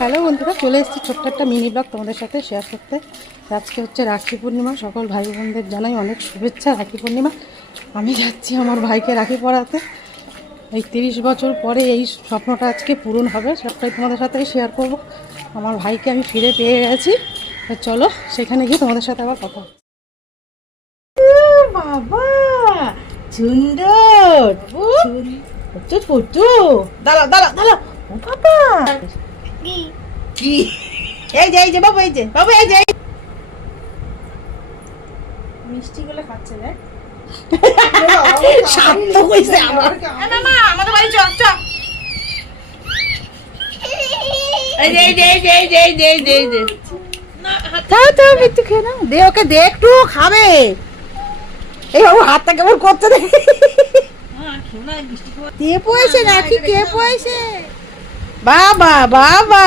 Hello বন্ধুরা, চলে এসেছি ছোট্ট একটা মিনি ব্লগ তোমাদের সাথে শেয়ার করতে। আজকে হচ্ছে রাখি পূর্ণিমা। সকল ভাই বোনদের জানাই অনেক শুভেচ্ছা রাখি পূর্ণিমা। আমি যাচ্ছি আমার ভাইকে রাখি পরাতে। এই 30 বছর পরে এই স্বপ্নটা আজকে পূরণ হবে, সবটাই তোমাদের সাথে শেয়ার করব। আমার ভাইকে আমি ফিরে পেয়ে গেছি। চলো সেখানে গিয়ে তোমাদের সাথে আবার কথা। বাবা সুন্দর, ছোট দাঁড়া দাঁড়া দাঁড়া। ও বাবা কি, এই যে বাবু, এই যে বাবু, এই যে মিষ্টি গুলো খাচ্ছে রে। শান্ত কইছে আমার। না না আমাদের বাড়ি চল চল। এই যে এই যে এই যে এই যে এই যে এই যে এই যে না তাও তাও একটু খেয়ে নাও, দে ওকে, দে একটু খাবে। এই বাবু হাতটা কেমন করছে রে। কে পয়সে নাকি কে পয়সে? বাবা বাবা